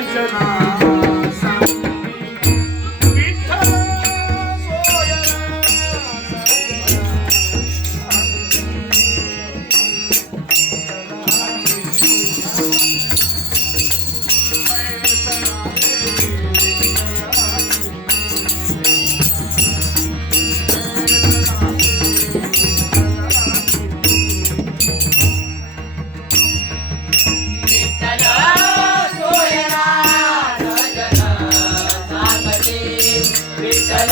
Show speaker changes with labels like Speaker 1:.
Speaker 1: Arjuna Vitthal